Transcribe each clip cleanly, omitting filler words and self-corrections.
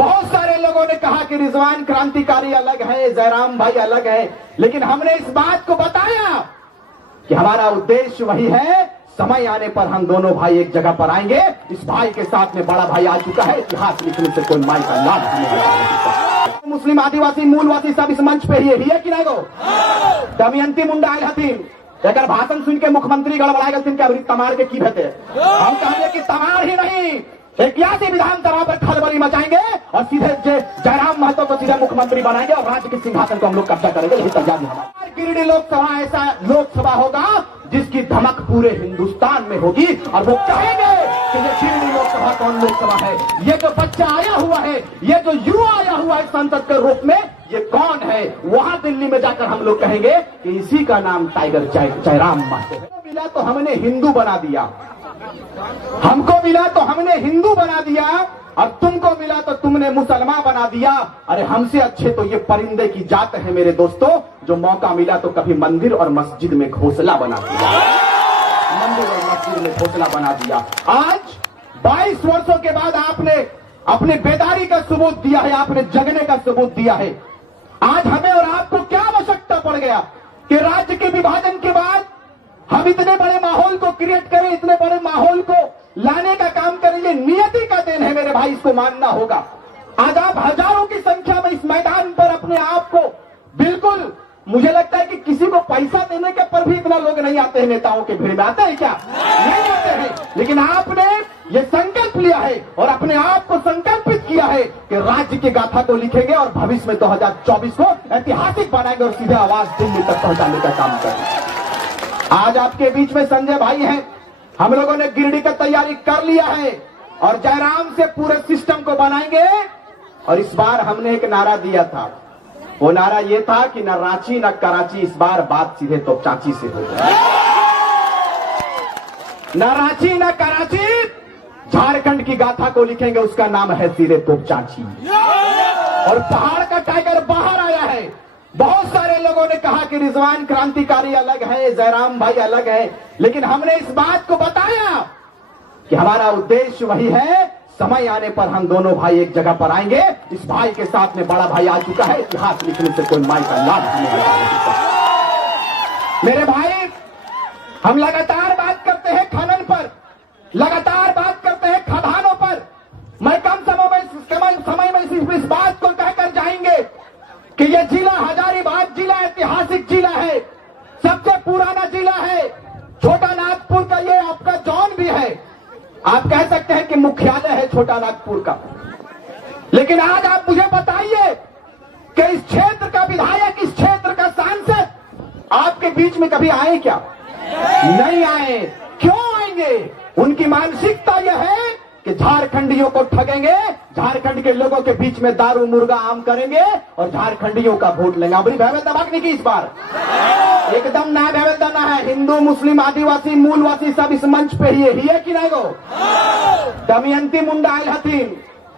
बहुत सारे लोगों ने कहा कि रिजवान क्रांतिकारी अलग है, जयराम भाई अलग है, लेकिन हमने इस बात को बताया कि हमारा उद्देश्य वही है। समय आने पर हम दोनों भाई एक जगह पर आएंगे। इस भाई के साथ में बड़ा भाई आ चुका है, इतिहास लिखने से कोई माई का लाभ हमें। मुस्लिम आदिवासी मूलवासी सब इस मंच पे ही है कि नहीं गो? दमयंती मुंडा आयल हथिन, अगर भाषण सुन के मुख्यमंत्री गड़बड़ा गए क्या तमार के की भेते? हम कहेंगे कि तमार ही नहीं, इक्यासी विधानसभा पर खलबली मचाएंगे और सीधे जयराम महतो को सीधे मुख्यमंत्री बनाएंगे और राज्य के सिंहासन को हम लोग कब्जा करेंगे। यही तैयारी हमारी। गिरिडीह लोकसभा ऐसा लोकसभा होगा जिसकी धमक पूरे हिंदुस्तान में होगी और वो कहेंगे कि ये गिरिडीह लोकसभा कौन लोकसभा है, ये जो बच्चा आया हुआ है, ये जो युवा आया हुआ है संसद के रूप में, ये कौन है? वहां दिल्ली में जाकर हम लोग कहेंगे कि इसी का नाम टाइगर जयराम महतो है। मिला तो हमने हिंदू बना दिया, हमको मिला तो हमने हिंदू बना दिया और तुमको मिला तो तुमने मुसलमान बना दिया। अरे हमसे अच्छे तो ये परिंदे की जात है मेरे दोस्तों, जो मौका मिला तो कभी मंदिर और मस्जिद में घोंसला बना दिया, मंदिर और मस्जिद में घोंसला बना दिया। आज 22 वर्षों के बाद आपने अपने बेदारी का सबूत दिया है, आपने जगने का सबूत दिया है। आज हमें और आपको क्या आवश्यकता पड़ गया कि राज्य के विभाजन के बाद हम इतने बड़े माहौल को क्रिएट करें, इतने बड़े माहौल को लाने का काम करें। ये नियति का देन है मेरे भाई, इसको मानना होगा। आज आप हजारों की संख्या में इस मैदान पर अपने आप को बिल्कुल, मुझे लगता है कि किसी को पैसा देने के पर भी इतना लोग नहीं आते हैं, नेताओं के भीड़ में आते हैं क्या? नहीं आते हैं। लेकिन आपने ये संकल्प लिया है और अपने आप को संकल्पित किया है कि राज्य की गाथा को लिखेंगे और भविष्य में 2024 को ऐतिहासिक बनाएंगे और सीधे आवाज दिल्ली तक पहुंचाने का काम करेंगे। आज आपके बीच में संजय भाई हैं, हम लोगों ने गिरिडीह का तैयारी कर लिया है और जयराम से पूरे सिस्टम को बनाएंगे। और इस बार हमने एक नारा दिया था, वो नारा ये था कि न रांची न कराची, इस बार बात सीधे तो चाची से हो जाए। न रांची न कराची, झारखंड की गाथा को लिखेंगे, उसका नाम है सीधे तो चाची। और पहाड़ का टाइगर बाहर आया है। बहुत सारे लोगों ने कहा कि रिजवान क्रांतिकारी अलग है, जयराम भाई अलग है, लेकिन हमने इस बात को बताया कि हमारा उद्देश्य वही है। समय आने पर हम दोनों भाई एक जगह पर आएंगे। इस भाई के साथ में बड़ा भाई आ चुका है, इतिहास लिखने से कोई माई का लाभ हमें। मेरे भाई, हम लगातार बात करते हैं खनन पर, लगातार बात करते हैं खदानों पर। मैं कम समय में इस बात को कहकर जाएंगे कि यह जिला हजारीबाग जिला ऐतिहासिक जिला है, सबसे पुराना जिला है। छोटा नागपुर का ये आपका जोन भी है, आप कह सकते हैं कि मुख्यालय है छोटा नागपुर का। लेकिन आज आप मुझे बताइए कि इस क्षेत्र का विधायक, इस क्षेत्र का सांसद आपके बीच में कभी आए क्या? नहीं आए। क्यों आएंगे? उनकी मानसिकता यह है कि झारखंडियों को ठगेंगे, झारखंड के लोगों के बीच में दारू मुर्गा आम करेंगे और झारखंडियों का वोट लेंगे। बड़ी भयवेदा बागनी की इस बार एकदम ना भयवेदा ना है। हिंदू मुस्लिम आदिवासी मूलवासी सब इस मंच पे ही है कि नहीं गो? दमयंती मुंडा आयल हथिन,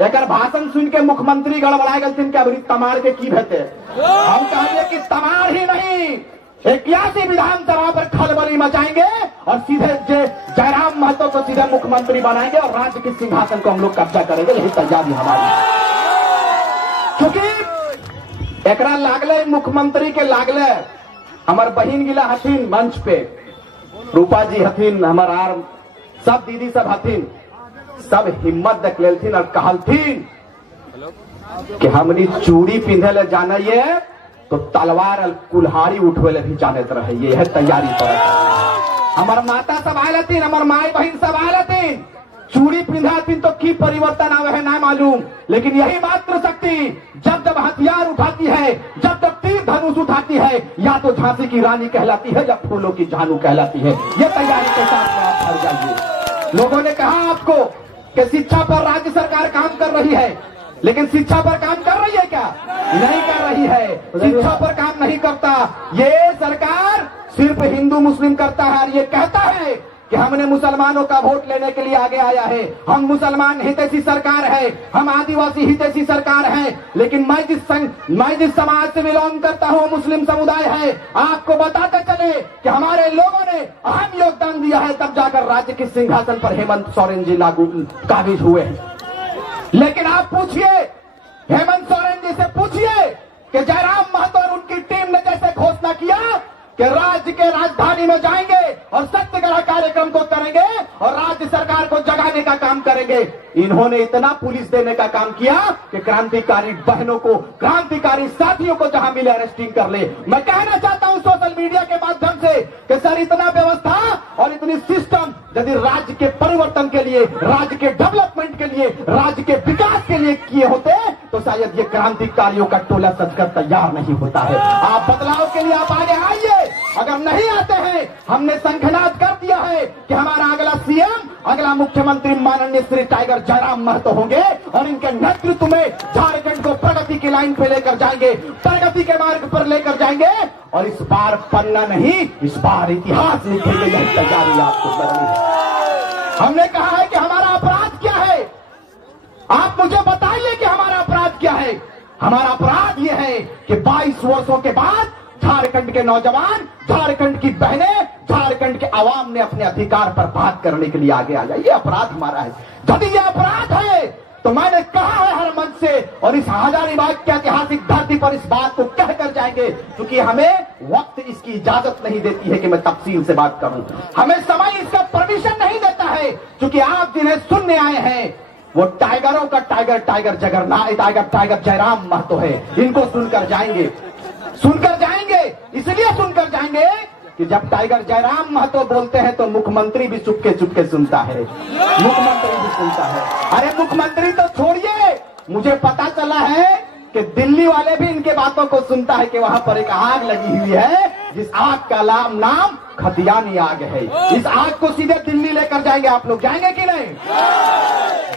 अगर भाषण सुन के मुख्यमंत्री गड़बड़ा गए क्या तमार के की भेते? हम कहेंगे कि तमार ही नहीं, 81 विधानसभा पर खलबली मचाएंगे और सीधे जयराम महतो को सीधे मुख्यमंत्री बनाएंगे और राज्य के सिंहासन को हम लोग कब्जा करेंगे। यही तैयारी हमारी। क्योंकि एकरा लागले मुख्यमंत्री के लागले हमार बहिन गिला हथिन मंच पे, रूपा जी हथिन, हमार आर सब दीदी सब हथिन, सब हिम्मत देख लेथिन और कहलथिन कि हमनी चूड़ी पिंधे ले जाना ये तो तलवार और कुल्हाड़ी उठवे ले भी जानत रहे। ये है तैयारी पर। हमार माता सब आयल हथिन, हमार माई बहन सब आयल हथिन, चूड़ी पिंधाथिन तो की परिवर्तन आवे है ना मालूम, लेकिन यही मात्र शक्ति जब जब हथियार उठाती है, जब जब तीर धनुष उठाती है, या तो झांसी की रानी कहलाती है या फूलों की झानू कहलाती है। ये तैयारी के साथ में आप भर जाइए। लोगों ने कहा आपको कि शिक्षा पर राज्य सरकार काम कर रही है, लेकिन शिक्षा पर काम कर रही है क्या? नहीं कर रही है। शिक्षा पर काम नहीं करता ये सरकार, सिर्फ हिंदू मुस्लिम करता है और ये कहता है कि हमने मुसलमानों का वोट लेने के लिए आगे आया है, हम मुसलमान हितैषी सरकार है, हम आदिवासी हितैषी सरकार है। लेकिन मैं जिस समाज से बिलोंग करता हूँ, मुस्लिम समुदाय है, आपको बताते चले कि हमारे लोगों ने अहम योगदान दिया है, तब जाकर राज्य के सिंहासन पर हेमंत सोरेन जी काबिज हुए हैं। लेकिन आप पूछिए हेमंत सोरेन जी से पूछिए कि जयराम महतो और उनकी टीम ने जैसे घोषणा किया कि राज्य के राजधानी में जाएंगे और सत्याग्रह कार्यक्रम को करेंगे और राज्य सरकार को जगाने का काम करेंगे, इन्होंने इतना पुलिस देने का काम किया कि क्रांतिकारी बहनों को, क्रांतिकारी साथियों को जहां मिले अरेस्टिंग कर ले। मैं कहना चाहता हूं सोशल मीडिया के माध्यम से कि सर इतना व्यवस्था और इतनी सिस्टम यदि राज्य के परिवर्तन के लिए, राज्य के डेवलपमेंट के लिए, राज्य के विकास के लिए किए होते तो शायद ये क्रांतिकारियों का टोला सजकर तैयार नहीं होता है। आप बदलाव के लिए आप आगे आइए, अगर नहीं आते हैं हमने संघनाद कर दिया है कि हमारा अगला सीएम, अगला मुख्यमंत्री माननीय श्री टाइगर जयराम महतो होंगे और इनके नेतृत्व में झारखंड को प्रगति की लाइन पे लेकर जाएंगे, प्रगति के मार्ग पर लेकर जाएंगे और इस बार पन्ना नहीं, इस बार इतिहास लिखेंगे। यही तैयारी आपको करनी है। हमने कहा है कि हमारा अपराध क्या है, आप मुझे बताइए कि हमारा अपराध क्या है। हमारा अपराध यह है कि 22 वर्षों के बाद झारखंड के नौजवान, झारखंड की बहनें, झारखंड के आवाम ने अपने अधिकार पर बात करने के लिए आगे आ जाए। ये अपराध हमारा है। यदि ये अपराध है तो मैंने कहा है हर मंच से और इस हजारीबाग की ऐतिहासिक धरती पर इस बात को कहकर जाएंगे, क्योंकि हमें वक्त इसकी इजाजत नहीं देती है कि मैं तफसील से बात करूं, हमें समय इसका परमिशन नहीं देता है, क्योंकि आप जिन्हें सुनने आए हैं वो टाइगरों का tiger, tiger tiger Jairam Mahato है। इनको सुनकर जाएंगे, सुनकर जाएंगे, इसलिए सुनकर जाएंगे कि जब टाइगर जयराम महतो बोलते हैं तो मुख्यमंत्री भी चुपके चुपके सुनता है, मुख्यमंत्री भी सुनता है। अरे मुख्यमंत्री तो छोड़िए, मुझे पता चला है कि दिल्ली वाले भी इनके बातों को सुनता है कि वहां पर एक आग लगी हुई है जिस आग का नाम खतियानी आग है। इस आग को सीधे दिल्ली लेकर जाएंगे। आप लोग जाएंगे कि नहीं?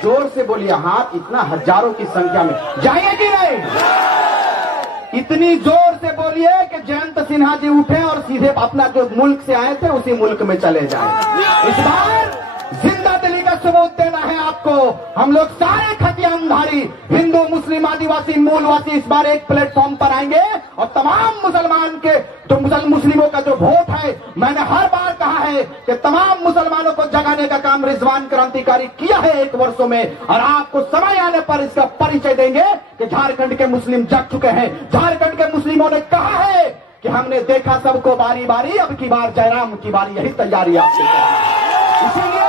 जोर से बोलिए। हाँ, इतना हजारों की संख्या में जाएंगे कि नहीं? इतनी जोर से बोलिए कि जयंत सिन्हा जी उठे और सीधे अपना जो मुल्क से आए थे उसी मुल्क में चले जाएं। इस बार जिंदा दिली का सबूत देना है आपको। हम लोग सारे खतियानधारी, हिंदू, मुस्लिम, आदिवासी, मूलवासी इस बार एक प्लेटफॉर्म पर आएंगे और तमाम मुसलमान के जो मुस्लिमों का जो वोट है, मैंने हर बार कहा है कि तमाम मुसलमानों को जगाने का काम रिजवान क्रांतिकारी किया है 1 वर्षों में, और आपको समय आने पर इसका परिचय देंगे कि झारखंड के मुस्लिम जग चुके हैं। झारखंड के मुस्लिमों ने कहा है कि हमने देखा सबको बारी बारी, अब की बार जयराम की बारी। यही तैयारी आपकी है। इसीलिए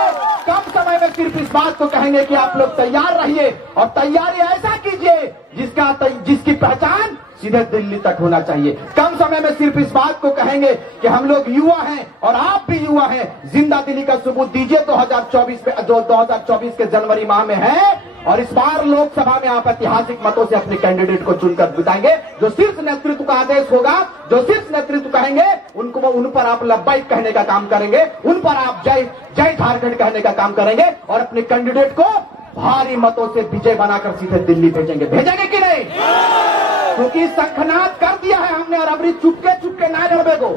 कम समय में सिर्फ इस बात को कहेंगे कि आप लोग तैयार रहिए और तैयारी ऐसा कीजिए जिसकी पहचान सीधे दिल्ली तक होना चाहिए। कम समय में सिर्फ इस बात को कहेंगे कि हम लोग युवा हैं और आप भी युवा हैं, जिंदा दिली का सबूत दीजिए 2024 में, जो 2024 के जनवरी माह में है। और इस बार लोकसभा में आप ऐतिहासिक मतों से अपने कैंडिडेट को चुनकर बिताएंगे। जो शीर्ष नेतृत्व का आदेश होगा, जो शीर्ष नेतृत्व कहेंगे उन पर आप लब्बाइक कहने का काम करेंगे, उन पर आप जय जय झारखंड कहने का काम करेंगे और अपने कैंडिडेट को भारी मतों से विजय बनाकर सीधे दिल्ली भेजेंगे। भेजेंगे कि नहीं? क्योंकि शंखनाद कर दिया है हमने और अभी चुपके चुपके ना लड़बे को।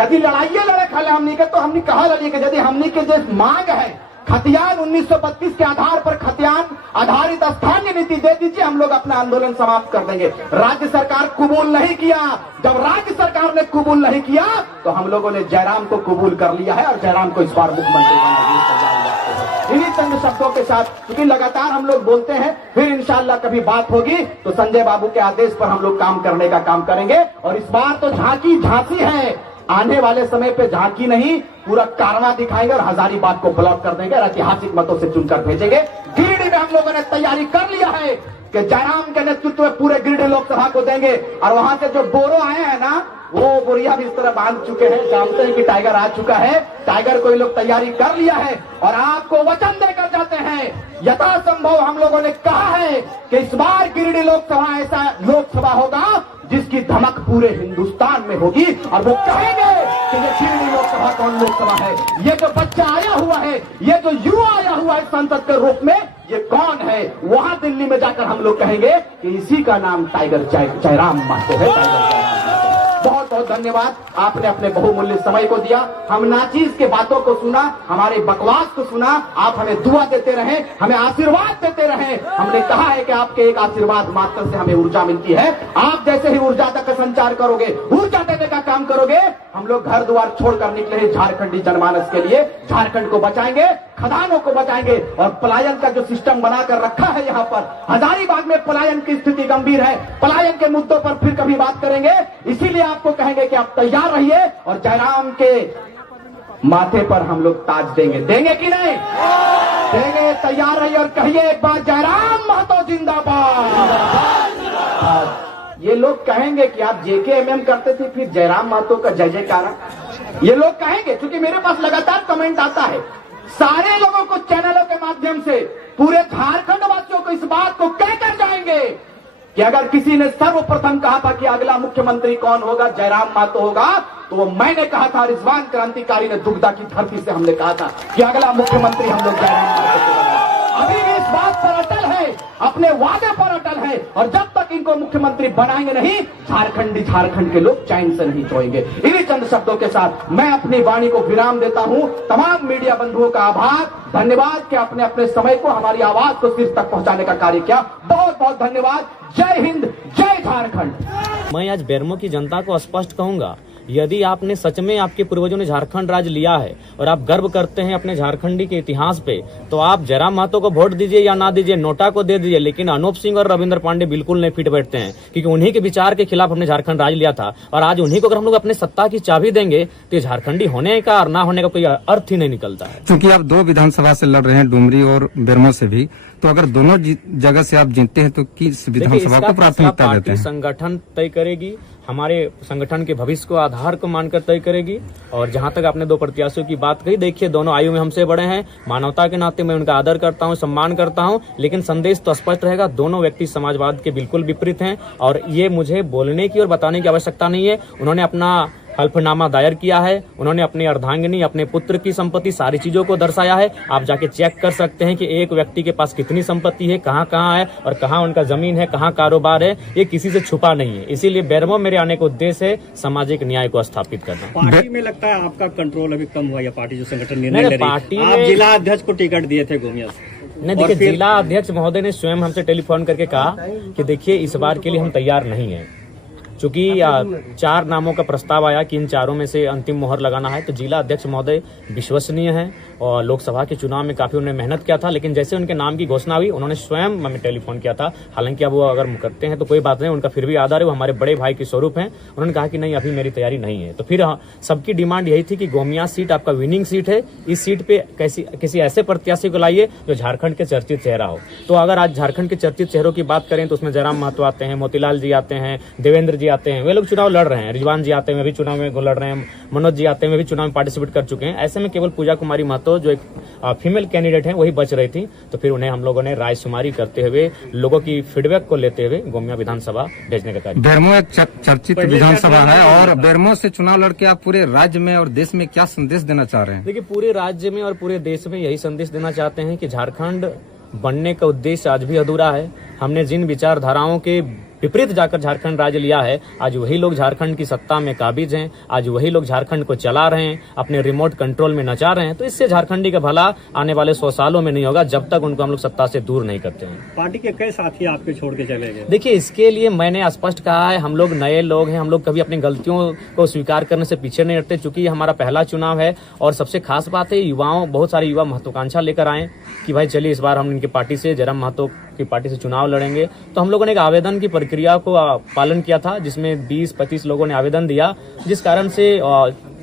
यदि लड़ाइए लड़े खाले हमनी के तो हमने कहा लड़िए कि यदि हमनी के जो मांग है खतियान 1932 के आधार पर खतियान आधारित स्थानीय नीति दे दीजिए, हम लोग अपना आंदोलन समाप्त कर देंगे। राज्य सरकार कबूल नहीं किया। जब राज्य सरकार ने कबूल नहीं किया तो हम लोगों ने जयराम को कबूल कर लिया है और जयराम को इस बार मुख्यमंत्री बनाने के लिए। इन्हीं चंद शब्दों के साथ, क्योंकि लगातार हम लोग बोलते हैं, फिर इंशाल्लाह कभी बात होगी तो संजय बाबू के आदेश पर हम लोग काम करने का काम करेंगे। और इस बार तो झांसी है, आने वाले समय पे झांकी नहीं पूरा कारवां दिखाएंगे और हजारीबाग को ब्लॉक कर देंगे और ऐतिहासिक मतों से चुनकर भेजेंगे। गिरिडीह में हम लोगों ने तैयारी कर लिया है कि जयराम के नेतृत्व में पूरे गिरिडीह लोकसभा को देंगे और वहां से जो बोरो आए हैं ना, वो बोरिया भी इस तरह बांध चुके हैं, जानते हैं कि टाइगर आ चुका है। टाइगर को ये लोग तैयारी कर लिया है और आपको वचन देकर जाते हैं, यथासंभव हम लोगों ने कहा है कि इस बार गिरिडीह लोकसभा ऐसा लोकसभा होगा जिसकी धमक पूरे हिंदुस्तान में होगी और वो कहेंगे कि ये गिरिडीह लोकसभा कौन लोकसभा है, ये जो बच्चा आया हुआ है, ये जो युवा आया हुआ है संसद के रूप में, ये कौन है। वहां दिल्ली में जाकर हम लोग कहेंगे कि इसी का नाम टाइगर जयराम महतो है। टाइगर बहुत बहुत धन्यवाद, आपने अपने बहुमूल्य समय को दिया। हम नाचीज के बातों को सुना, हमारे बकवास को सुना, आप हमें दुआ देते रहे, हमें आशीर्वाद देते रहे। हमने कहा है कि आपके एक आशीर्वाद मात्र से हमें ऊर्जा मिलती है। आप जैसे ही ऊर्जा का संचार करोगे, ऊर्जा देने का काम करोगे, हम लोग घर द्वार छोड़कर निकले हैं झारखंडी जनमानस के लिए। झारखंड को बचाएंगे, खदानों को बचाएंगे। और पलायन का जो सिस्टम बनाकर रखा है यहाँ पर, हजारीबाग में पलायन की स्थिति गंभीर है। पलायन के मुद्दों पर फिर कभी बात करेंगे, इसीलिए आपको कहेंगे कि आप तैयार रहिए और जयराम के माथे पर हम लोग ताज देंगे। देंगे कि नहीं देंगे? तैयार रहिए और कहिए एक बार, जयराम महतो जिंदाबाद। ये लोग कहेंगे कि आप जेकेएमएम करते थे, फिर जयराम महतो का जय जयकार। ये लोग कहेंगे, क्योंकि मेरे पास लगातार कमेंट आता है सारे लोगों को चैनलों के माध्यम से, पूरे झारखंड वासियों को इस बात को कहकर जाएंगे कि अगर किसी ने सर्वप्रथम कहा था कि अगला मुख्यमंत्री कौन होगा, जयराम महतो होगा, तो वो मैंने कहा था। रिजवान क्रांतिकारी ने दुग्धा की धरती से हमने कहा था कि अगला मुख्यमंत्री हम लोग जयराम महतो को बनाएंगे। अभी भी इस बात पर अटल है, अपने वादे पर अटल है, और जब तक इनको मुख्यमंत्री बनाएंगे नहीं, झारखंड के लोग चैन से नहीं सोएंगे। इन्हीं चंद शब्दों के साथ मैं अपनी वाणी को विराम देता हूं। तमाम मीडिया बंधुओं का आभार, धन्यवाद कि आपने अपने समय को हमारी आवाज को शीर्ष तक पहुंचाने का कार्य किया। बहुत बहुत धन्यवाद। जय हिंद, जय झारखंड। मैं आज बेरमो की जनता को स्पष्ट कहूंगा, यदि आपने सच में, आपके पूर्वजों ने झारखंड राज लिया है और आप गर्व करते हैं अपने झारखंडी के इतिहास पे, तो आप जयराम महतो को वोट दीजिए या ना दीजिए, नोटा को दे दीजिए, लेकिन अनूप सिंह और रविंद्र पांडे बिल्कुल नहीं फिट बैठते हैं, क्योंकि उन्हीं के विचार के खिलाफ हमने झारखंड राज लिया था। और आज उन्हीं को अगर हम लोग अपने सत्ता की चाबी देंगे तो झारखंडी होने का और ना होने का कोई अर्थ ही नहीं निकलता है। क्योंकि आप 2 विधानसभा से लड़ रहे हैं, डुमरी और बेरमो से भी, तो अगर दोनों जगह से आप जीतते हैं तो किस विधानसभा को प्राथमिकता देते हैं? संगठन तय करेगी, हमारे संगठन के भविष्य को आधार को मानकर तय करेगी। और जहां तक आपने 2 प्रत्याशियों की बात कही, देखिए दोनों आयु में हमसे बड़े हैं, मानवता के नाते मैं उनका आदर करता हूं, सम्मान करता हूं, लेकिन संदेश तो स्पष्ट रहेगा, दोनों व्यक्ति समाजवाद के बिल्कुल विपरीत हैं। और ये मुझे बोलने की और बताने की आवश्यकता नहीं है। उन्होंने अपना हल्फनामा दायर किया है, उन्होंने अपनी अर्धांगिनी, अपने पुत्र की संपत्ति, सारी चीजों को दर्शाया है। आप जाके चेक कर सकते हैं कि एक व्यक्ति के पास कितनी संपत्ति है, कहाँ कहाँ है और कहाँ उनका जमीन है, कहाँ कारोबार है, ये किसी से छुपा नहीं है। इसीलिए बेरमो मेरे आने का उद्देश्य है सामाजिक न्याय को स्थापित करना। पार्टी में लगता है आपका कंट्रोल अभी कम हुआ, या पार्टी जो संगठन निर्णय ले रही है? पार्टी आप जिला अध्यक्ष को टिकट दिए थे गोमिया से। नहीं, देखिए जिला अध्यक्ष महोदय ने स्वयं हमसे टेलीफोन करके कहा कि देखिए इस बार के लिए हम तैयार नहीं है, चूंकि 4 नामों का प्रस्ताव आया कि इन 4 में से अंतिम मोहर लगाना है। तो जिला अध्यक्ष महोदय विश्वसनीय हैं और लोकसभा के चुनाव में काफी उन्होंने मेहनत किया था, लेकिन जैसे उनके नाम की घोषणा हुई उन्होंने स्वयं हमें टेलीफोन किया था। हालांकि अब वो अगर करते हैं तो कोई बात नहीं, उनका फिर भी आदर है, वो हमारे बड़े भाई के स्वरूप हैं। उन्होंने कहा कि नहीं अभी मेरी तैयारी नहीं है। तो फिर सबकी डिमांड यही थी कि गोमिया सीट आपका विनिंग सीट है, इस सीट पे किसी ऐसे प्रत्याशी को लाइए जो झारखंड के चर्चित चेहरा हो। तो अगर आज झारखंड के चर्चित चेहरों की बात करें तो उसमें जयराम महतो आते हैं, मोतीलाल जी आते हैं, देवेंद्र जी आते हैं, वे लोग चुनाव लड़ रहे हैं, रिजवान जी आते हैं, वे भी चुनाव में लड़ रहे हैं, मनोज जी आते हैं, वे भी चुनाव में पार्टिसिपेट कर चुके हैं। ऐसे में केवल पूजा कुमारी महतो जो एक फीमेल कैंडिडेट हैं वही बच रही थी। तो फिर उन्हें हम लोगों ने रायशुमारी करते हुए, लोगों की फीडबैक को लेते हुए गोमिया विधानसभा भेजने का कार्य। बेरमो एक चर्चित विधानसभा है और बेरमो से चुनाव लड़के आप पूरे राज्य में और देश में क्या संदेश देना चाह रहे हैं? देखिए पूरे राज्य में और पूरे देश में यही संदेश देना चाहते हैं कि झारखंड बनने का उद्देश्य आज भी अधूरा है। हमने जिन विचारधाराओं के विपरीत जाकर झारखंड राज्य लिया है, आज वही लोग झारखंड की सत्ता में काबिज हैं, आज वही लोग झारखंड को चला रहे हैं, अपने रिमोट कंट्रोल में नचा रहे हैं। तो इससे झारखंडी का भला आने वाले 100 सालों में नहीं होगा जब तक उनको हम लोग सत्ता से दूर नहीं करते हैं। पार्टी के कई साथी आपके छोड़ के चले गए। देखिए इसके लिए मैंने स्पष्ट कहा है, हम लोग नए लोग हैं, हम लोग कभी अपनी गलतियों को स्वीकार करने से पीछे नहीं हटते। चूंकि ये हमारा पहला चुनाव है और सबसे खास बात है बहुत सारे युवा महत्वाकांक्षा लेकर आए कि भाई चलिए इस बार हम इनकी पार्टी से, जयराम महतो की पार्टी से चुनाव लड़ेंगे। तो हम लोगों ने एक आवेदन की प्रक्रिया को पालन किया था, जिसमें 20-25 लोगों ने आवेदन दिया, जिस कारण से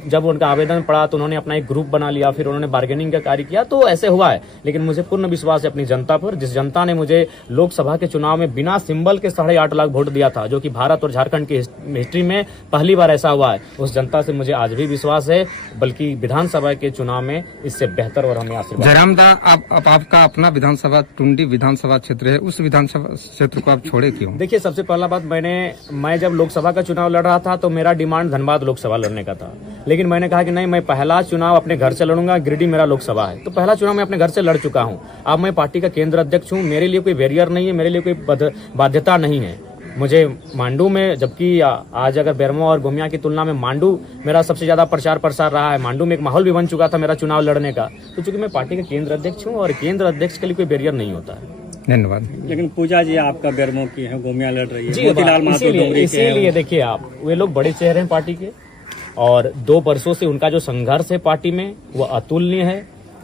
जब उनका आवेदन पड़ा तो उन्होंने अपना एक ग्रुप बना लिया, फिर उन्होंने बार्गेनिंग का कार्य किया। तो ऐसे हुआ है, लेकिन मुझे पूर्ण विश्वास है अपनी जनता पर, जिस जनता ने मुझे लोकसभा के चुनाव में बिना सिंबल के 8.5 लाख वोट दिया था, जो कि भारत और झारखंड की हिस्ट्री में पहली बार ऐसा हुआ है। उस जनता से मुझे आज भी विश्वास है, बल्कि विधानसभा के चुनाव में इससे बेहतर और हमें आशीर्वाद। जयराम दा, आपका अपना विधानसभा टुंडी विधानसभा क्षेत्र है, उस विधानसभा क्षेत्र को आप छोड़े क्यों? देखिए सबसे पहला बात, मैं जब लोकसभा का चुनाव लड़ रहा था तो मेरा डिमांड धनबाद लोकसभा लड़ने का था, लेकिन मैंने कहा कि नहीं, मैं पहला चुनाव अपने घर से लड़ूंगा, गिरिडीह मेरा लोकसभा है। तो पहला चुनाव मैं अपने घर से लड़ चुका हूं। अब मैं पार्टी का केंद्र अध्यक्ष हूं, मेरे लिए कोई बैरियर नहीं है, मेरे लिए कोई बाध्यता नहीं है। मुझे मांडू में, जबकि आज अगर बेरमो और गोमिया की तुलना में मांडू मेरा सबसे ज्यादा प्रचार प्रसार रहा है, मांडू में एक माहौल भी बन चुका था मेरा चुनाव लड़ने का। तो चूंकि मैं पार्टी का केंद्र अध्यक्ष हूँ और केंद्र अध्यक्ष के लिए कोई बैरियर नहीं होता है। धन्यवाद। लेकिन पूजा जी आपका बेरमो की है, गोमिया लड़ रही है, जी, इसीलिए देखिए आप, वे लोग बड़े चेहरे हैं पार्टी के और 2 वर्षों से उनका जो संघर्ष है पार्टी में वो अतुलनीय है।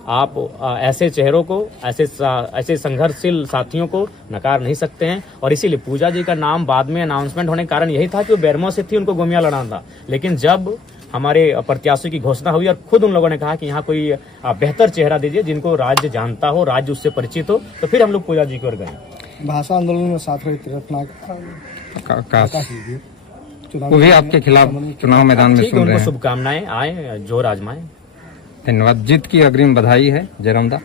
आप ऐसे चेहरों को, ऐसे संघर्षशील साथियों को नकार नहीं सकते हैं। और इसीलिए पूजा जी का नाम बाद में अनाउंसमेंट होने का कारण यही था कि वो बेरमो से थी, उनको गोमिया लड़ाना था। लेकिन जब हमारे प्रत्याशी की घोषणा हुई और खुद उन लोगों ने कहा कि यहाँ कोई बेहतर चेहरा दीजिए जिनको राज्य जानता हो, राज्य उससे परिचित हो, तो फिर हम लोग पूजा जी की ओर गए। भाषा आंदोलन में साथ रहे तीर्थनाथ वो भी आपके खिलाफ चुनाव मैदान में ठीक है, सुन रहे उनको हैं। शुभकामनाएं, आए जोर आजमाएं। धन्यवाद। जीत की अग्रिम बधाई है जयराम दा।